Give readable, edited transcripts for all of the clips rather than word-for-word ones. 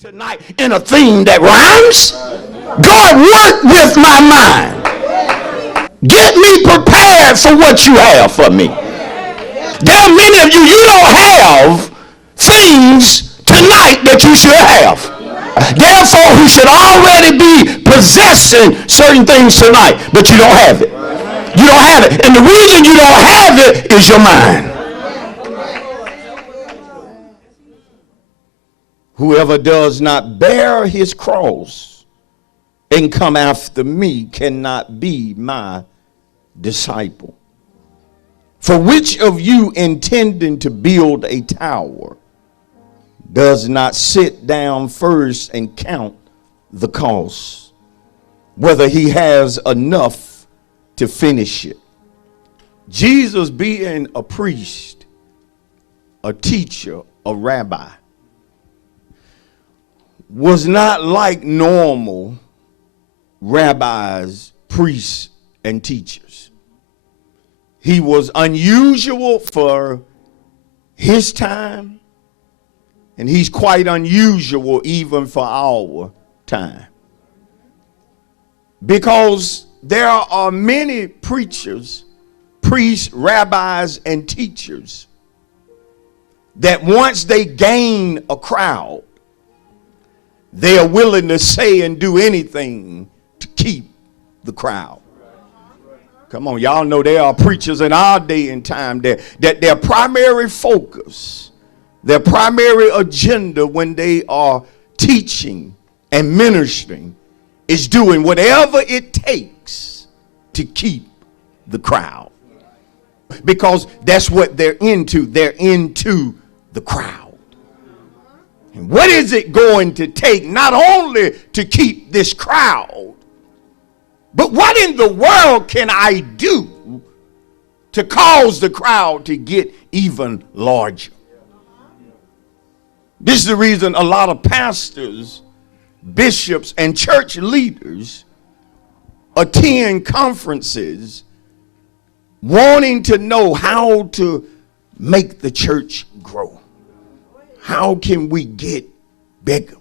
tonight in a theme that rhymes. God, work with my mind. Get me prepared for what you have for me. There are many of you, you don't have things tonight that you should have. Therefore, who should already be possessing certain things tonight, but you don't have it. You don't have it. And the reason you don't have it is your mind. Whoever does not bear his cross and come after me cannot be my disciple. For which of you intending to build a tower does not sit down first and count the cost, whether he has enough to finish it? Jesus, being a priest, a teacher, a rabbi, was not like normal rabbis, priests, and teachers. He was unusual for his time, and he's quite unusual even for our time. Because there are many preachers, priests, rabbis, and teachers that once they gain a crowd, they are willing to say and do anything to keep the crowd. Come on, y'all know there are preachers in our day and time that their primary focus, their primary agenda when they are teaching and ministering is doing whatever it takes to keep the crowd. Because that's what they're into. They're into the crowd. And what is it going to take not only to keep this crowd, but what in the world can I do to cause the crowd to get even larger? This is the reason a lot of pastors, bishops, and church leaders attend conferences wanting to know how to make the church grow. How can we get bigger?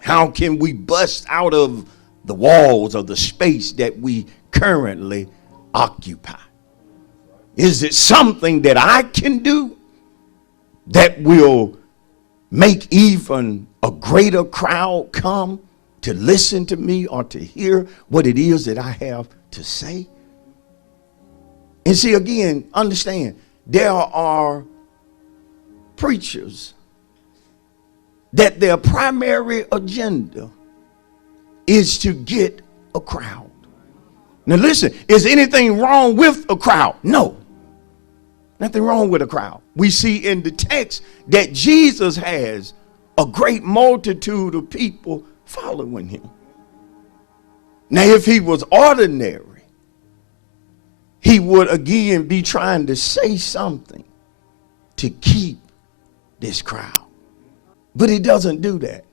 How can we bust out of the walls of the space that we currently occupy? Is it something that I can do that will make even a greater crowd come to listen to me or to hear what it is that I have to say? And see, again, understand, there are preachers that their primary agenda is to get a crowd. Now listen, is anything wrong with a crowd? No. Nothing wrong with a crowd. We see in the text that Jesus has a great multitude of people following him. Now if he was ordinary, he would again be trying to say something to keep this crowd. But he doesn't do that.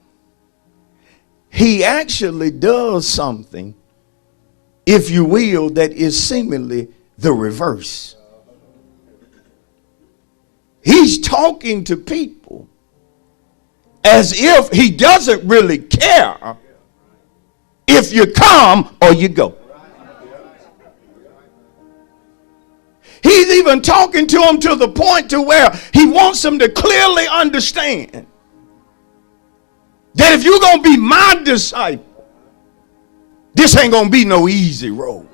He actually does something, if you will, that is seemingly the reverse. He's talking to people as if he doesn't really care if you come or you go. He's even talking to them to the point to where he wants them to clearly understand that if you're going to be my disciple, this ain't going to be no easy road.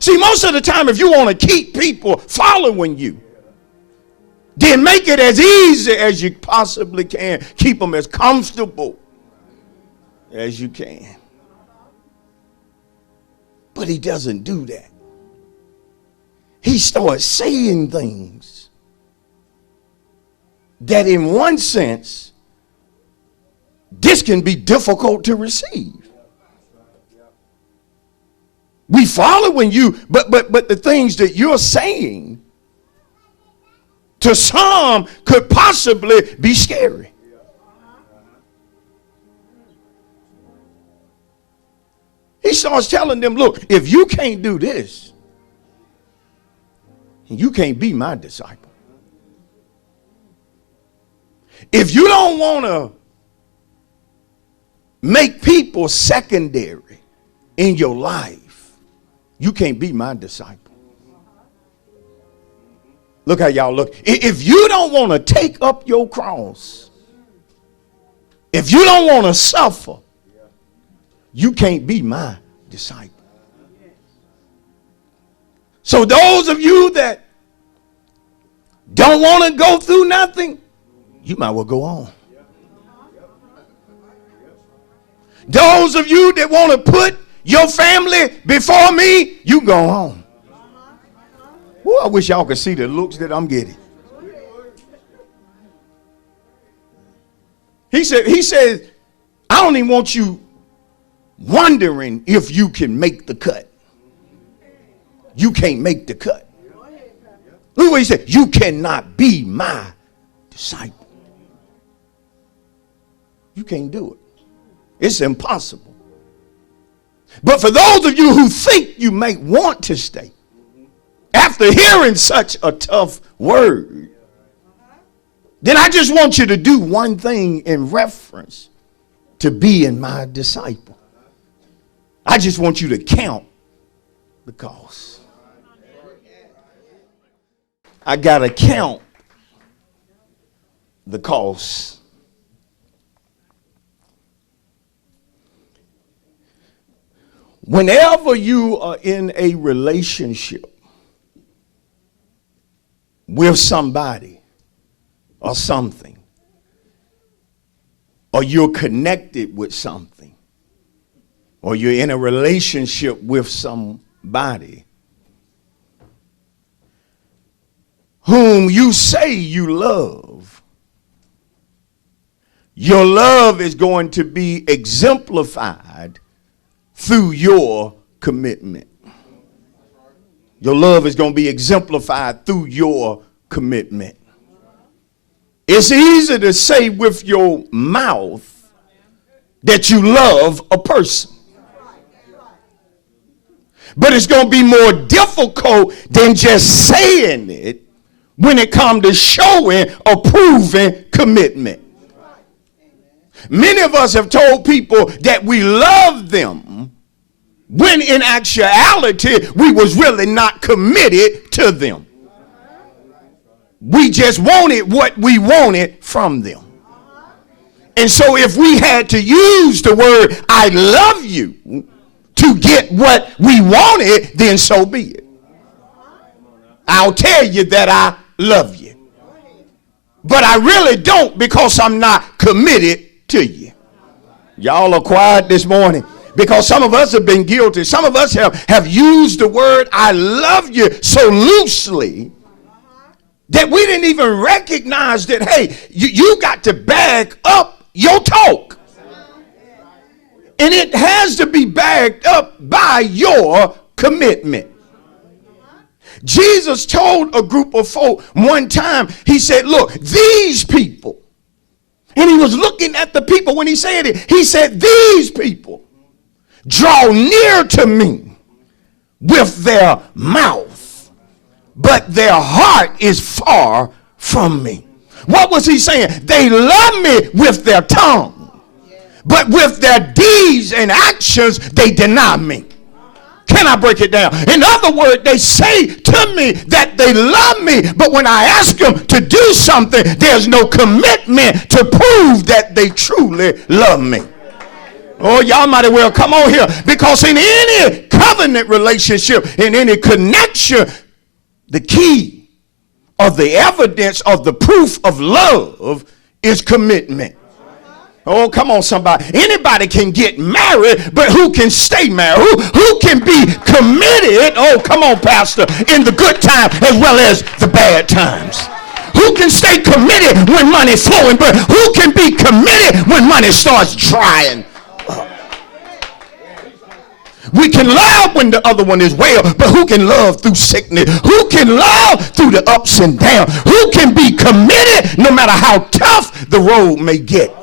See, most of the time, if you want to keep people following you, then make it as easy as you possibly can. Keep them as comfortable as you can. But he doesn't do that. He starts saying things that in one sense, this can be difficult to receive. We following you, but the things that you're saying to some could possibly be scary. He starts telling them, look, if you can't do this, you can't be my disciple. If you don't want to make people secondary in your life, you can't be my disciple. Look how y'all look. If you don't want to take up your cross, if you don't want to suffer, you can't be my disciple. So those of you that don't want to go through nothing, you might well go on. Those of you that want to put your family before me, you go on. Ooh, I wish y'all could see the looks that I'm getting. He said, I don't even want you wondering if you can make the cut. You can't make the cut. Look what he said. You cannot be my disciple. You can't do it. It's impossible. But for those of you who think you may want to stay, after hearing such a tough word, then I just want you to do one thing in reference to being my disciple. I just want you to count the cost. I got to count the cost. Whenever you are in a relationship with somebody or something, or you're connected with something, or you're in a relationship with somebody whom you say you love, your love is going to be exemplified through your commitment. Your love is going to be exemplified through your commitment. It's easy to say with your mouth that you love a person, but it's going to be more difficult than just saying it when it comes to showing or proving commitment. Many of us have told people that we love them when in actuality we was really not committed to them. We just wanted what we wanted from them. And so if we had to use the word I love you to get what we wanted, then so be it. I'll tell you that I love you, but I really don't, because I'm not committed to you. Y'all are quiet this morning because some of us have been guilty. Some of us have used the word I love you so loosely that we didn't even recognize that, hey, you got to back up your talk. And it has to be backed up by your commitment. Jesus told a group of folk one time, he said, look, these people, and he was looking at the people when he said it, he said, these people draw near to me with their mouth, but their heart is far from me. What was he saying? They love me with their tongue, but with their deeds and actions, they deny me. Can I break it down? In other words, they say to me that they love me, but when I ask them to do something, there's no commitment to prove that they truly love me. Oh, y'all might as well come on here, because in any covenant relationship, in any connection, the key of the evidence of the proof of love is commitment. Oh, come on, somebody. Anybody can get married, but who can stay married? Who can be committed? Oh, come on, Pastor, in the good times as well as the bad times. Who can stay committed when money's flowing, but who can be committed when money starts drying up? We can love when the other one is well, but who can love through sickness? Who can love through the ups and downs? Who can be committed no matter how tough the road may get?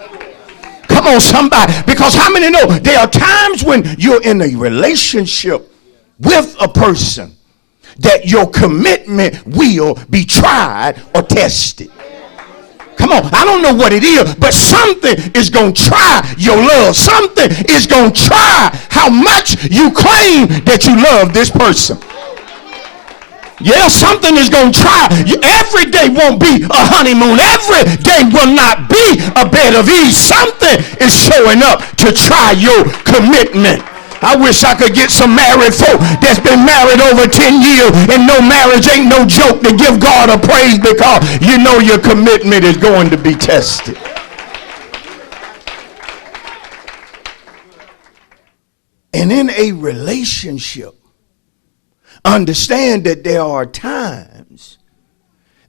Come on, somebody, because how many know there are times when you're in a relationship with a person that your commitment will be tried or tested. Come on, I don't know what it is, but something is going to try your love. Something is going to try how much you claim that you love this person. Yeah, something is going to try. Every day won't be a honeymoon. Every day will not be a bed of ease. Something is showing up to try your commitment. I wish I could get some married folk that's been married over 10 years and no marriage ain't no joke to give God a praise, because you know your commitment is going to be tested. And in a relationship, understand that there are times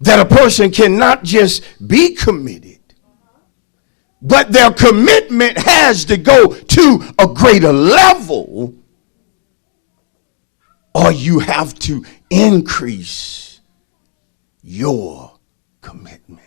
that a person cannot just be committed, but their commitment has to go to a greater level, or you have to increase your commitment.